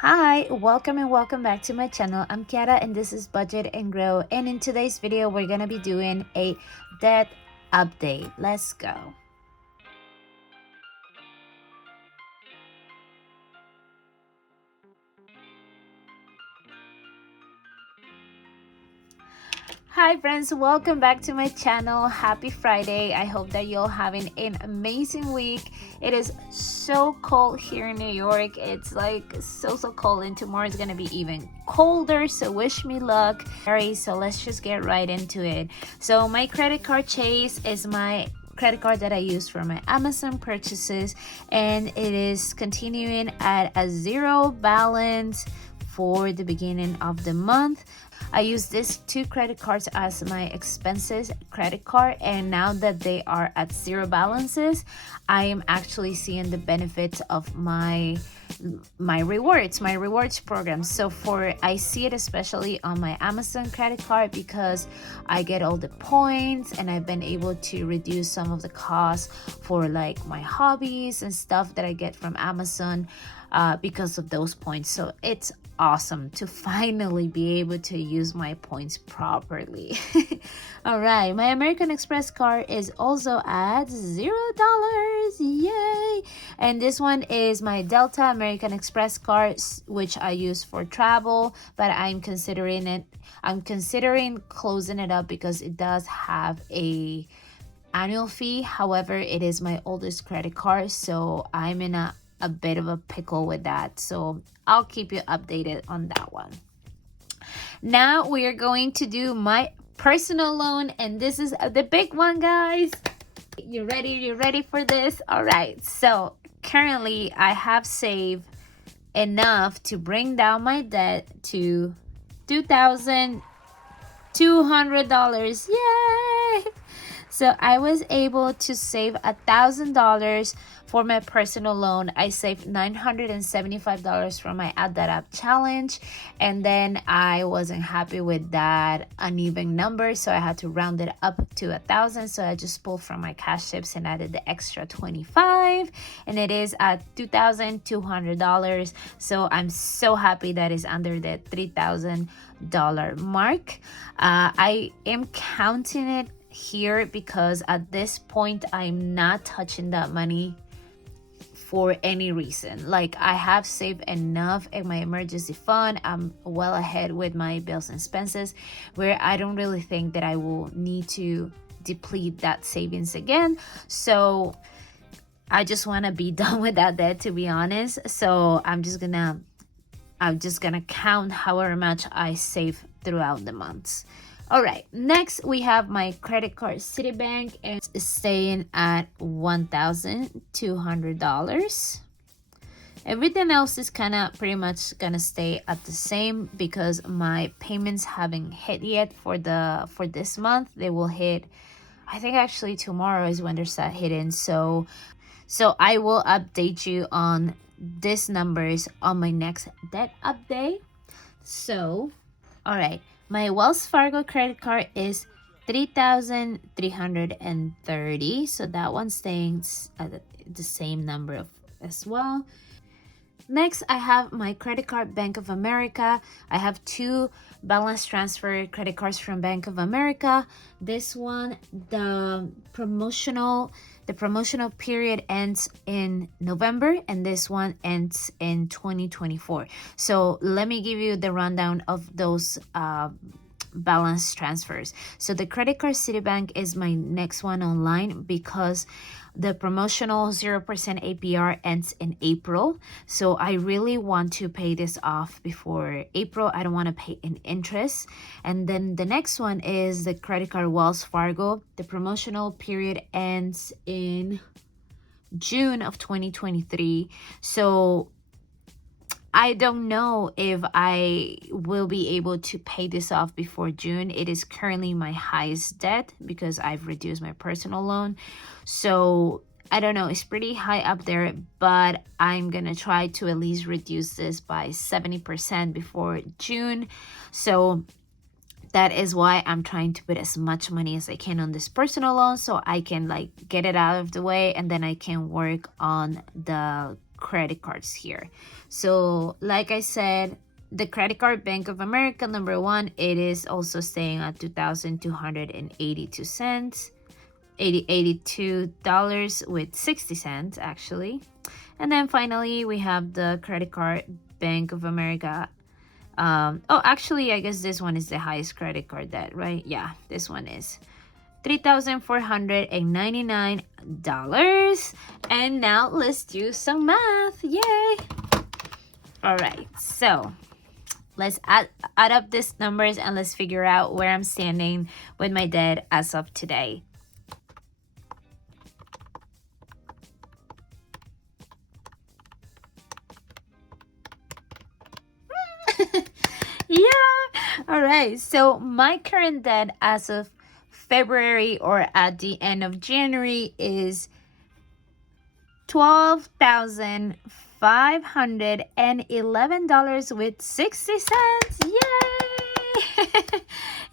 Hi, welcome and welcome back to my channel. I'm Kiara and this is Budget and Grow, and in today's video we're gonna be doing a debt update. Let's go. Hi friends, welcome back to my channel. Happy Friday. I hope that you're having an amazing week. It is so cold here in New York. It's like so cold, and tomorrow is gonna be even colder, so wish me luck. Alright, so let's just get right into it. So my credit card Chase is my credit card that I use for my Amazon purchases, and it is continuing at a zero balance for the beginning of the month. I use these two credit cards as my expenses credit card, and now that they are at zero balances, I am actually seeing the benefits of my rewards program. So I see it especially on my Amazon credit card because I get all the points, and I've been able to reduce some of the costs for like my hobbies and stuff that I get from Amazon because of those points. So it's awesome to finally be able to use my points properly. All right, my American Express card is also at $0. Yay! And this one is my Delta American Express card, which I use for travel, but I'm considering closing it up because it does have a annual fee. However, it is my oldest credit card, so I'm in a bit of a pickle with that, so I'll keep you updated on that one. Now we are going to do my personal loan, and this is the big one, guys. You ready for this? All right, so currently I have saved enough to bring down my debt to $2,200. Yay! So I was able to save $1,000 for my personal loan. I saved $975 from my Add That Up challenge, and then I wasn't happy with that uneven number, so I had to round it up to 1,000. So I just pulled from my cash tips and added the extra 25, and it is at $2,200. So I'm so happy that it's under the $3,000 mark. I am counting it here because at this point I'm not touching that money for any reason. Like, I have saved enough in my emergency fund. I'm well ahead with my bills and expenses, where I don't really think that I will need to deplete that savings again. So I just want to be done with that debt, to be honest. So I'm just gonna count however much I save throughout the months. All right, next we have my credit card Citibank, and it's staying at $1,200. Everything else is kind of pretty much gonna stay at the same because my payments haven't hit yet for this month. They will hit, I think actually tomorrow is when they start hitting. So I will update you on these numbers on my next debt update. So, all right, my Wells Fargo credit card is $3,330. So that one stays at the same number as well. Next, I have my credit card Bank of America. I have two balance transfer credit cards from Bank of America. This one, the promotional period ends in November, and this one ends in 2024. So let me give you the rundown of those balance transfers. So the credit card Citibank is my next one online because the promotional 0% APR ends in April. So I really want to pay this off before April. I don't want to pay in interest. And then the next one is the credit card Wells Fargo. The promotional period ends in June of 2023. So I don't know if I will be able to pay this off before June. It is currently my highest debt because I've reduced my personal loan. So I don't know, it's pretty high up there, but I'm gonna try to at least reduce this by 70% before June. So that is why I'm trying to put as much money as I can on this personal loan so I can like get it out of the way, and then I can work on the credit cards here. So like I said, the credit card Bank of America number one, it is also staying at $2,282, $82 with 60 cents actually. And then finally we have the credit card Bank of America. Oh, actually, I guess this one is the highest credit card debt, right? Yeah, this one is $3,499. And now let's do some math. Yay! All right, so let's add up these numbers and let's figure out where I'm standing with my debt as of today. Yeah. All right. So my current debt as of February or at the end of January is $12,511 with 60 cents.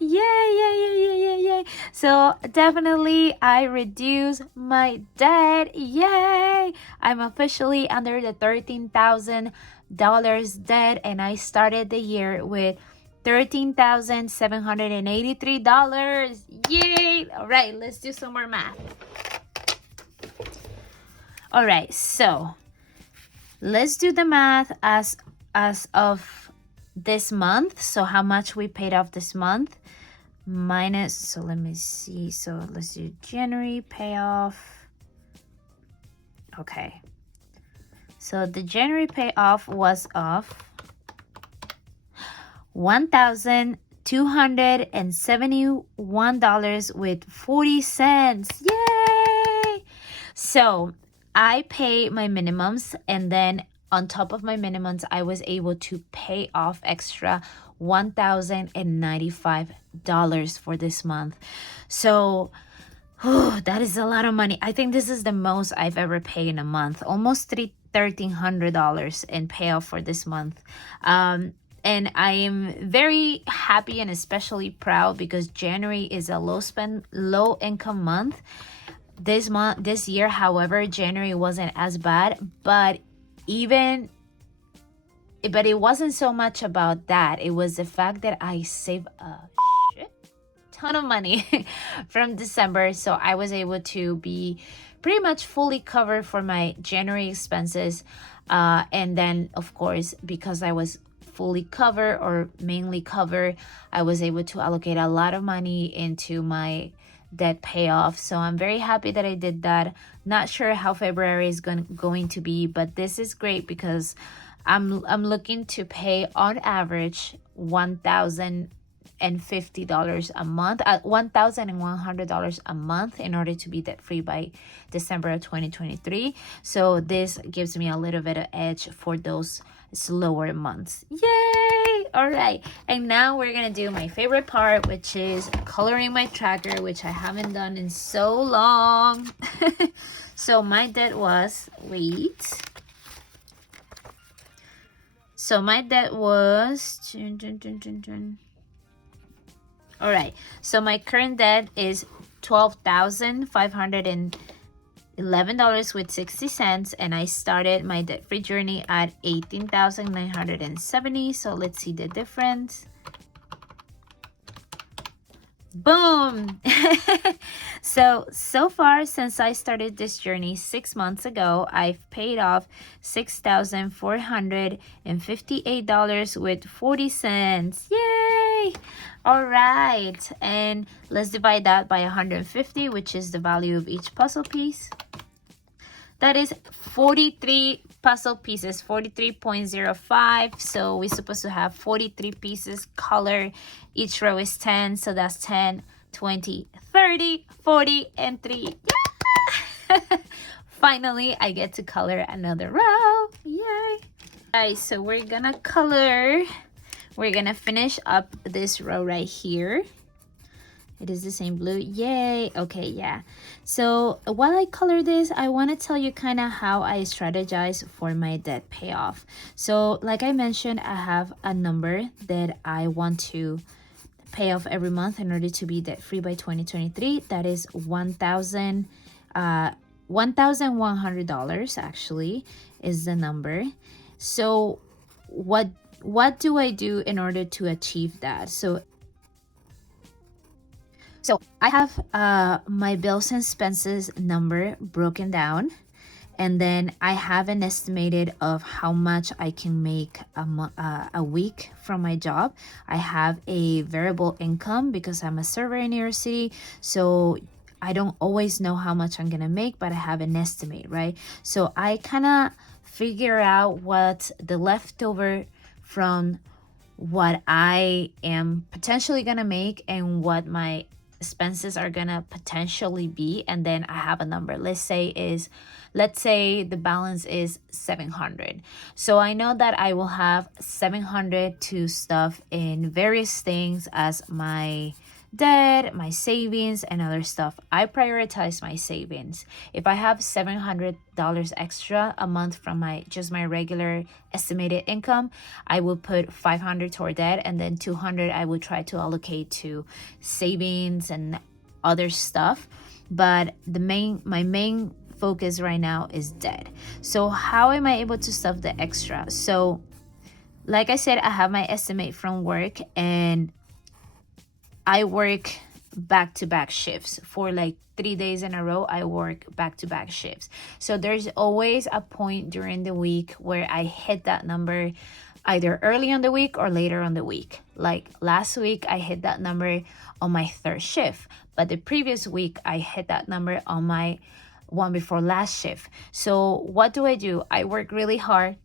Yay! Yay. So definitely I reduced my debt. Yay! I'm officially under the $13,000 debt, and I started the year with $13,783. Yay! All right, let's do some more math. All right, so let's do the math as of this month. So how much we paid off this month minus, so let me see. So let's do January payoff. Okay. So the January payoff was of $1,271 with 40 cents. Yay! So I pay my minimums, and then on top of my minimums, I was able to pay off extra $1,095 for this month. So that is a lot of money. I think this is the most I've ever paid in a month, almost $1,300 in payoff for this month. And I am very happy and especially proud because January is a low income month. This year, however, January wasn't as bad, but it wasn't so much about that. It was the fact that I saved a ton of money from December, so I was able to be pretty much fully covered for my January expenses. And then, of course, because I was fully covered or mainly covered, I was able to allocate a lot of money into my debt payoff. So I'm very happy that I did that. Not sure how February is going to be, but this is great because I'm looking to pay on average $1,050 a month, $1,100 a month in order to be debt free by December of 2023. So this gives me a little bit of edge for those slower months. Yay! All right, and now we're gonna do my favorite part, which is coloring my tracker, which I haven't done in so long. So my debt was, so my debt was, all right, so my current debt is $12,511 with 60 cents, and I started my debt-free journey at $18,970. So let's see the difference. Boom! So far since I started this journey 6 months ago, I've paid off $6,458 with 40 cents. Yay! All right, and let's divide that by 150, which is the value of each puzzle piece. That is 43 puzzle pieces, 43.05. So we're supposed to have 43 pieces color. Each row is 10, so that's 10, 20, 30, 40, and 3. Yeah! Finally, I get to color another row. Yay! All right, so we're gonna color. We're gonna finish up this row right here. It is the same blue. Yay! Okay, yeah. So while I color this, I want to tell you kind of how I strategize for my debt payoff. So like I mentioned, I have a number that I want to pay off every month in order to be debt free by 2023. That is $1,100 actually. is the number. So what do I do in order to achieve that? So I have my bills and expenses number broken down, and then I have an estimated of how much I can make a week from my job. I have a variable income because I'm a server in New York City, so I don't always know how much I'm gonna make, but I have an estimate, right? So I kind of figure out what the leftover from what I am potentially gonna make and what my expenses are gonna potentially be, and then I have a number. Let's say the balance is 700. So I know that I will have 700 to stuff in various things as my debt, my savings, and other stuff. I prioritize my savings. If I have $700 extra a month from my regular estimated income, I will put 500 toward that, and then 200 I would try to allocate to savings and other stuff. But my main focus right now is debt. So how am I able to stuff the extra? So like I said, I have my estimate from work, and I work back-to-back shifts for like 3 days in a row. I work back-to-back shifts. So there's always a point during the week where I hit that number either early on the week or later on the week. Like last week, I hit that number on my third shift, but the previous week, I hit that number on my one before last shift. So what do? I work really hard,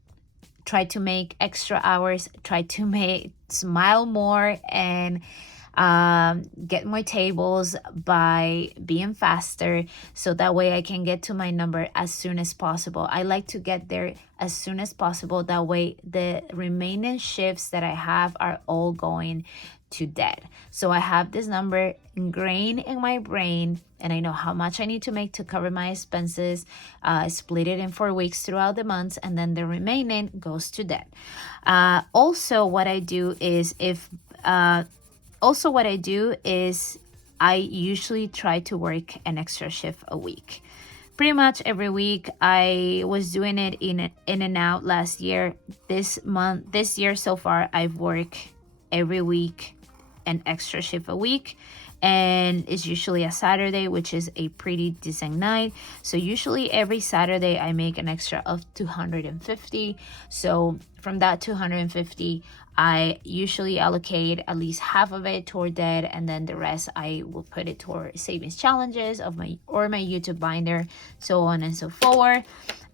try to make extra hours, try to smile more, and get more tables by being faster, so that way I can get to my number as soon as possible. I like to get there as soon as possible. That way the remaining shifts that I have are all going to debt. So I have this number ingrained in my brain, and I know how much I need to make to cover my expenses. Split it in 4 weeks throughout the months, and then the remaining goes to debt. Also what I do is I usually try to work an extra shift a week. Pretty much every week. I was doing it in and out last year. This year so far, I've worked every week an extra shift a week, and it's usually a Saturday, which is a pretty decent night. So usually every Saturday I make an extra of 250. So from that 250, I usually allocate at least half of it toward debt, and then the rest I will put it toward savings challenges of my YouTube binder, so on and so forth.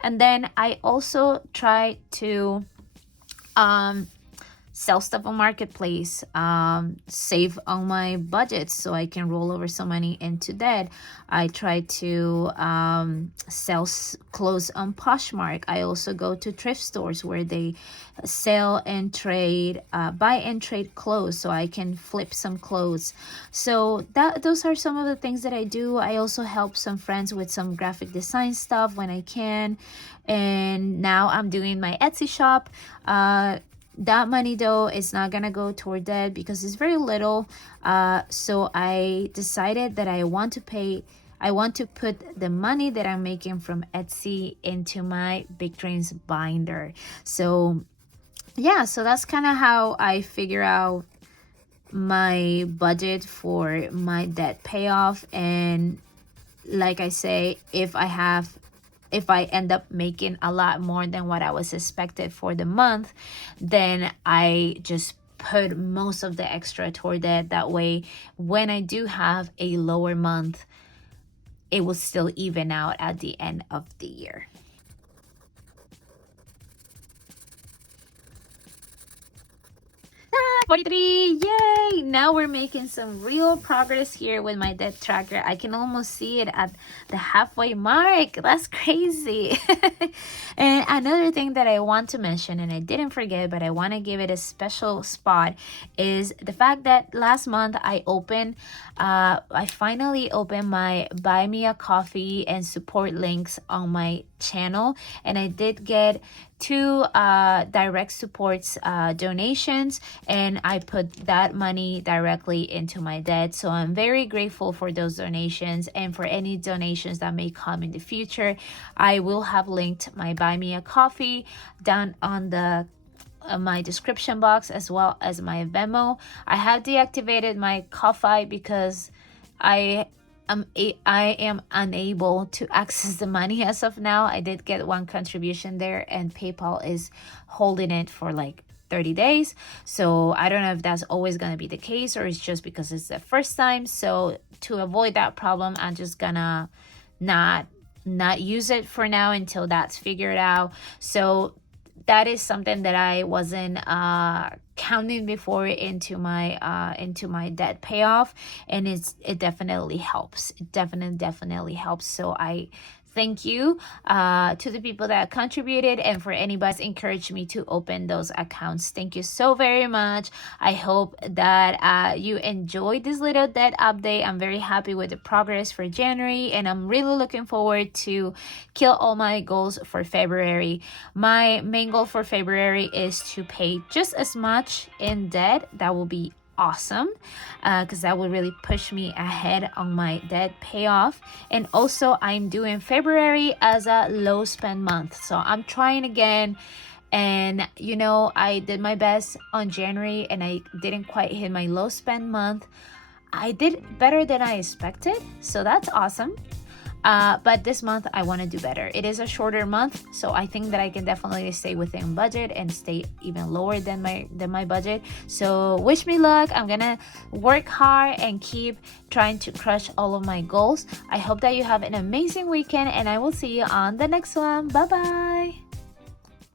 And then I also try to sell stuff on marketplace, save on my budget so I can roll over some money into debt. I try to sell clothes on Poshmark. I also go to thrift stores where they sell and trade, buy and trade clothes, so I can flip some clothes. So those are some of the things that I do. I also help some friends with some graphic design stuff when I can. And now I'm doing my Etsy shop. That money though is not gonna go toward debt because it's very little. So I decided that I want to put the money that I'm making from Etsy into my Big Dreams binder. So yeah, so that's kind of how I figure out my budget for my debt payoff. And like I say, if I end up making a lot more than what I was expected for the month, then I just put most of the extra toward that. That way, when I do have a lower month, it will still even out at the end of the year. 43, yay! Now we're making some real progress here with my debt tracker. I can almost see it at the halfway mark. That's crazy. And another thing that I want to mention, and I didn't forget, but I want to give it a special spot, is the fact that last month I finally opened my Buy Me a Coffee and support links on my channel, and I did get 2 direct supports donations, and I put that money directly into my debt. So I'm very grateful for those donations, and for any donations that may come in the future. I will have linked my Buy Me a Coffee down on the my description box, as well as my Venmo. I have deactivated my Ko-fi because I am unable to access the money as of now. I did get one contribution there, and PayPal is holding it for like 30 days. So I don't know if that's always going to be the case, or it's just because it's the first time. So to avoid that problem, I'm just gonna not use it for now until that's figured out. So that is something that I wasn't counting before into my debt payoff, and it definitely helps. It definitely helps. So I thank you to the people that contributed, and for anybody that's encouraged me to open those accounts. Thank you so very much. I hope that you enjoyed this little debt update. I'm very happy with the progress for January, and I'm really looking forward to kill all my goals for February. My main goal for February is to pay just as much in debt. That will be awesome, because that will really push me ahead on my debt payoff. And also, I'm doing February as a low spend month, so I'm trying again. And I did my best on January, and I didn't quite hit my low spend month. I did better than I expected, so that's awesome. But this month I want to do better. It is a shorter month, so I think that I can definitely stay within budget and stay even lower than my budget. So wish me luck. I'm gonna work hard and keep trying to crush all of my goals. I hope that you have an amazing weekend, and I will see you on the next one. Bye bye.